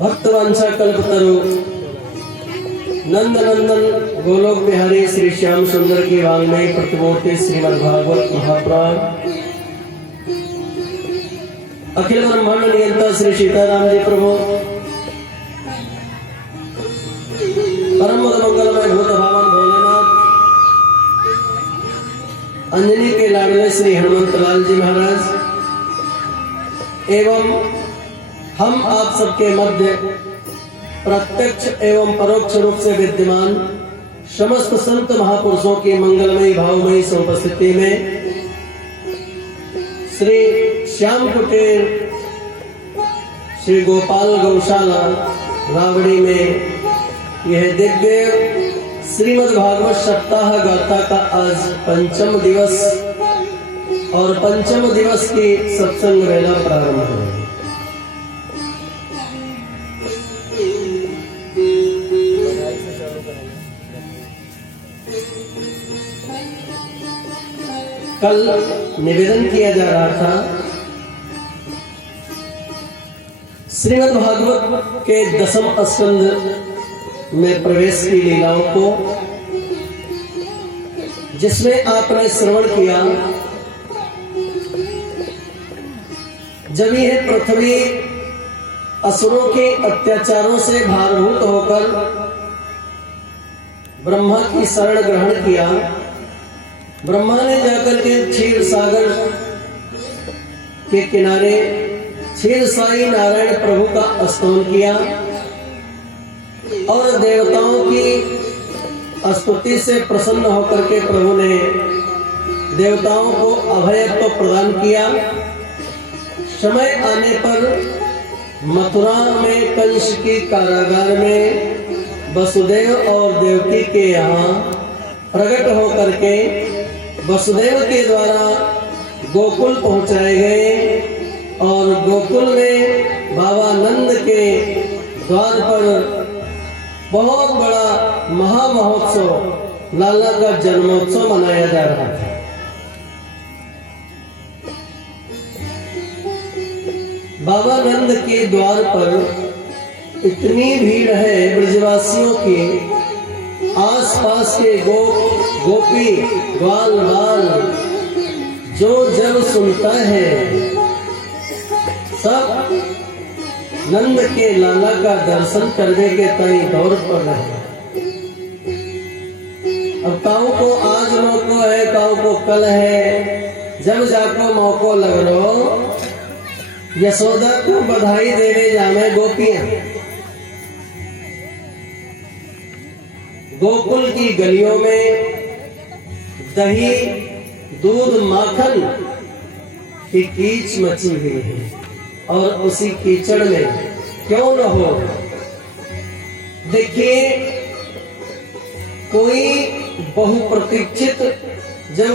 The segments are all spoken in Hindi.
भक्तवंशा कल्पतरु नंद नंदन गोलोक बिहारी श्री श्याम सुंदर की वांग्मयी प्रतिमूर्ति श्रीमद् भागवत महापुराण अखिल ब्रह्मांड नियंता श्री सीताराम जी प्रभु परम मंगलमय भूत भावन भोलेनाथ अंजनी के लाडले श्री हनुमंत लाल जी महाराज एवं हम आप सबके मध्य प्रत्यक्ष एवं परोक्ष रूप से विद्यमान समस्त संत महापुरुषों की मंगलमयी भावमयी उपस्थिति में श्री श्याम कुटीर श्री गोपाल गौशाला रावड़ी में यह दिव्य श्रीमद् भागवत सप्ताह गाथा का आज पंचम दिवस और पंचम दिवस की सत्संग वेला प्रारंभ हुई। कल निवेदन किया जा रहा था श्रीमद् भागवत के दसम स्कंद में प्रवेश की लीलाओं को, जिसमें आपने श्रवण किया जब यह पृथ्वी असुरों के अत्याचारों से भारभूत होकर ब्रह्मा की शरण ग्रहण किया। ब्रह्मा ने जाकर के क्षीर सागर के किनारे क्षीर साई नारायण प्रभु का स्तवन किया और देवताओं की स्तुति से प्रसन्न होकर के प्रभु ने देवताओं को अभयत्व प्रदान किया। समय आने पर मथुरा में कंस की कारागार में वसुदेव और देवकी के यहाँ प्रकट होकर के वसुदेव के द्वारा गोकुल पहुंचाए गए और गोकुल में बाबा नंद के द्वार पर बहुत बड़ा महामहोत्सव लाला का जन्मोत्सव मनाया जा रहा था। बाबा नंद के द्वार पर इतनी भीड़ है ब्रजवासियों की, आसपास के गोपी ग्वाल बाल जो जब सुनता है सब नंद के लाला का दर्शन करने के तय दौड़ पर रहे। अब काऊ को आज मौको है, काऊ को कल है, जब जाको मौको लग रहो यशोदा को बधाई देने जाने गोपियां गोकुल की गलियों में दही दूध माखन की कीच मची हुई है और उसी कीचड़ में क्यों न हो। देखिए कोई बहुप्रतीक्षित जब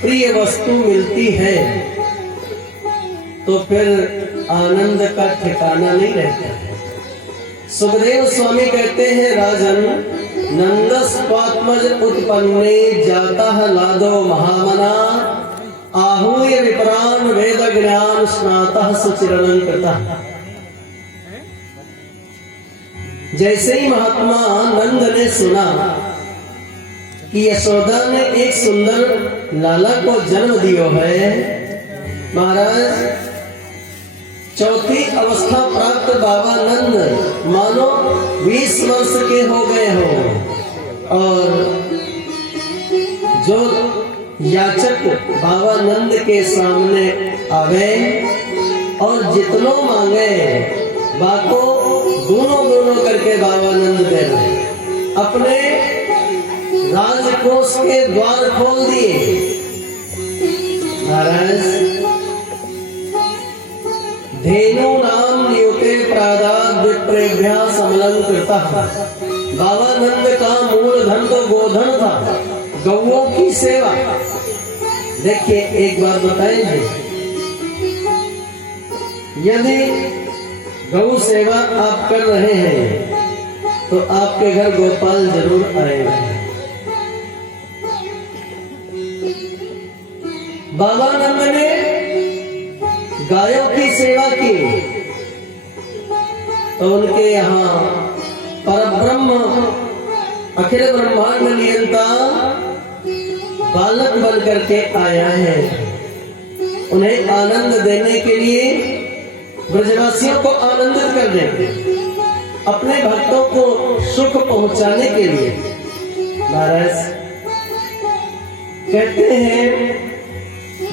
प्रिय वस्तु मिलती है तो फिर आनंद का ठिकाना नहीं रहता है। सुखदेव स्वामी कहते हैं राजन नंदस पात्मज उत्पन्ने जाता लादो महामना आहूय विप्रान वेद ज्ञान स्नातः सुचिरनं कृतः। जैसे ही महात्मा नंद ने सुना कि यशोदा ने एक सुंदर लाला को जन्म दियो है, महाराज चौथी अवस्था प्राप्त बाबा नंद मानो 20 वर्ष के हो गए हो और जो याचक बाबा नंद के सामने आवे और जितनो मांगे बाको दोनों करके बाबा नंद दे रहे। अपने राजकोष के द्वार खोल दिए। महाराज धेनु नाम नियुते प्रादाद विप्रेभ्या समलंकृतः। बाबा नंद का मूल धन तो गोधन था, गौओं की सेवा। देखिए एक बात बताएंगे, यदि गौ सेवा आप कर रहे हैं तो आपके घर गोपाल जरूर आएगा। बाबा नंद ने गायों की सेवा की तो उनके यहाँ परब्रह्म अखिल ब्रह्मांड नियंता बालक बन करके आया है। उन्हें आनंद देने के लिए, ब्रजवासियों को आनंदित करने, अपने भक्तों को सुख पहुंचाने के लिए महाराज कहते हैं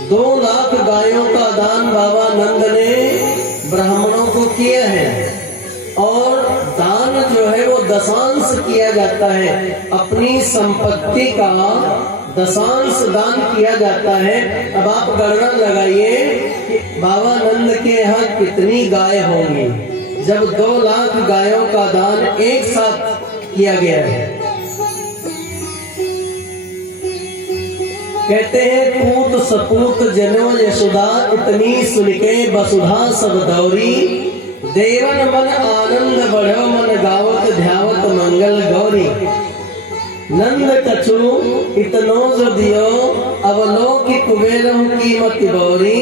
2 लाख गायों का दान बाबा नंद ने ब्राह्मणों को किया है। और दान जो है वो दशांश किया जाता है, अपनी संपत्ति का दशांश दान किया जाता है। अब आप गणना लगाइए कि बाबा नंद के यहाँ कितनी गाय होंगी जब 2 लाख गायों का दान एक साथ किया गया है। कहते हैं पूत सपूत जनो यशोदा इतनी सुनके वसुधा सब दौरी, देवन मन आनंद बढ़ो मन गावत ध्यावत मंगल गौरी। नंद कछु इतनो जो दियो अवलोकि कुबेरम कीमत गौरी,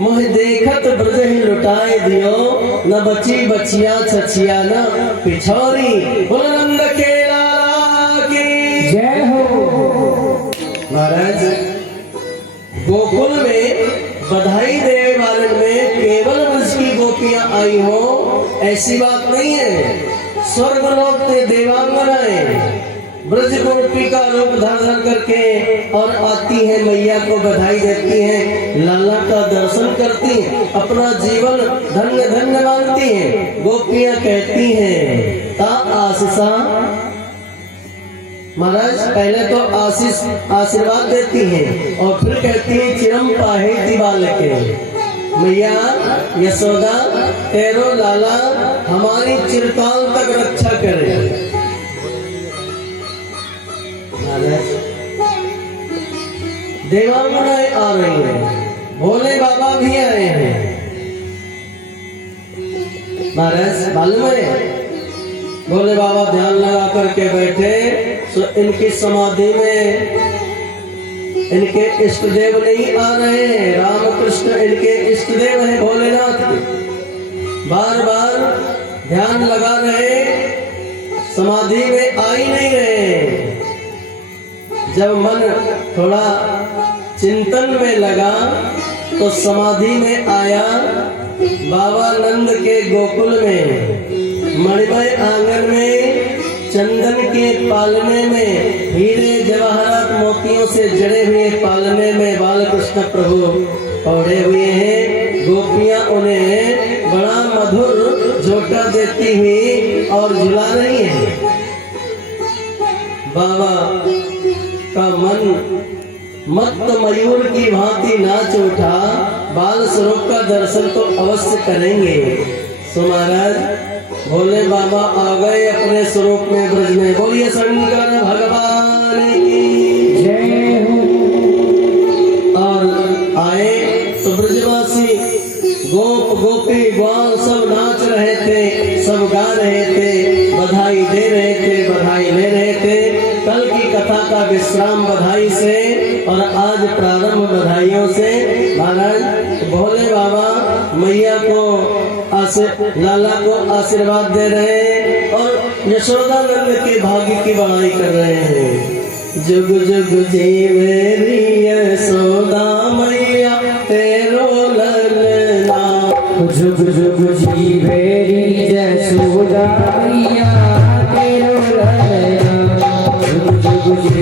मुह देखत ब्रज ही लुटाए दियो न बची बचिया छछिया न पिछौरी। बोल नंद के लाला की जय हो। महाराज गोकुल में बधाई देने वाले में केवल ब्रज की गोपियां आई हो ऐसी बात नहीं है। स्वर्गलोक के देवांगनाएं ब्रज गोपी का रूप धारण करके और आती है, मैया को बधाई देती हैं, लाला का दर्शन करती हैं, अपना जीवन धन्य धन्य मानती हैं। गोपियां कहती हैं ता आशीषा, महाराज पहले तो आशीर्वाद देती हैं और फिर कहती है चिरम पाहे दिवाल के, मैया यशोदा तेरो लाला हमारी चिरकाल तक रक्षा करे। देवांगनाएं आ रही हैं, भोले बाबा भी आए हैं। महाराज मालूम है भोले बाबा ध्यान लगा करके बैठे तो इनकी समाधि में इनके इष्ट देव नहीं आ रहे हैं। रामकृष्ण इनके इष्ट देव है भोलेनाथ के। बार बार ध्यान लगा रहे, समाधि में आ ही नहीं रहे। जब मन थोड़ा चिंतन में लगा तो समाधि में आया। बाबा नंद के गोकुल में मणिमय आंगन में चंदन के पालने में, हीरे जवाहरात मोतियों से जड़े हुए पालने में बालकृष्ण प्रभु पौड़े हुए हैं। गोपियां उन्हें बड़ा मधुर झोंका देती हुई और झुला रही हैं। बाबा का मन मत्त मयूर की भांति नाच उठा। बाल स्वरूप का दर्शन तो अवश्य करेंगे। सो महाराज भोले बाबा आ गए अपने स्वरूप में ब्रज में। बोलिए शंकर भगवान की जय हो। और आए तो ब्रजवासी गोप गोपी ग्वाल सब नाच रहे थे, सब गा रहे थे, बधाई दे रहे थे, बधाई ले रहे थे। कल की कथा का विश्राम बधाई से और आज प्रारंभ बधाइयों से। महाराज भोले बाबा मैया को लाला को आशीर्वाद दे रहे हैं और यशोदा नंद के भाग्य की बड़ाई कर रहे हैं। जुग जुग जीवेरी यशोदा मैया तेरो ललना, जुग जुग जीवेरी यशोदा मैया तेरो ललना, जुग जुग